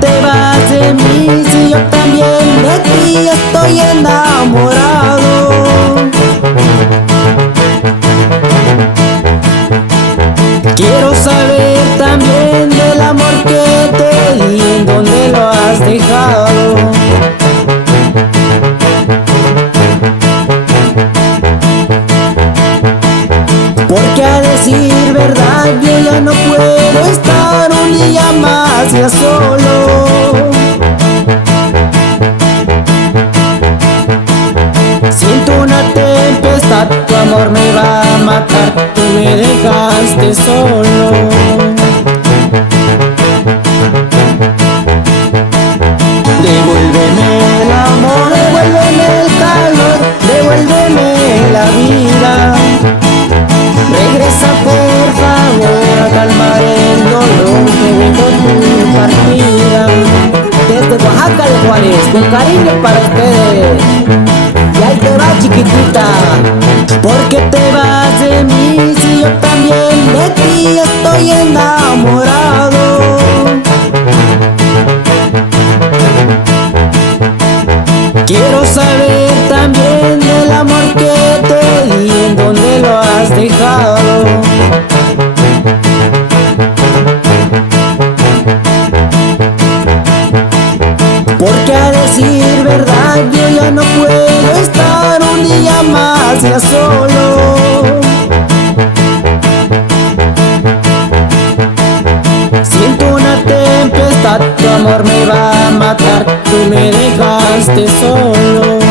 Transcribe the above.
te vas de mí si yo también de ti estoy enamorado? Quiero saber también del amor que te di, en dónde lo has dejado. Porque a decir verdad yo ya no puedo estar un día más ya solo. Siento una tempestad, tu amor me va a matar, tú me dejaste solo. Devuélveme el amor, devuélveme el calor, devuélveme la vida. Regresa por favor a calmar el dolor que vengo tu partida. Desde Oaxaca de Juárez, con cariño para ustedes. Y ahí te va, chiquitita. Porque te vas de mí si yo también de ti estoy enamorado? Quiero saber también del amor que te di, en dónde lo has dejado. Porque a decir verdad yo ya no puedo estar un día más ya solo. Siento una tempestad, tu amor me va a matar, tú me dejaste solo.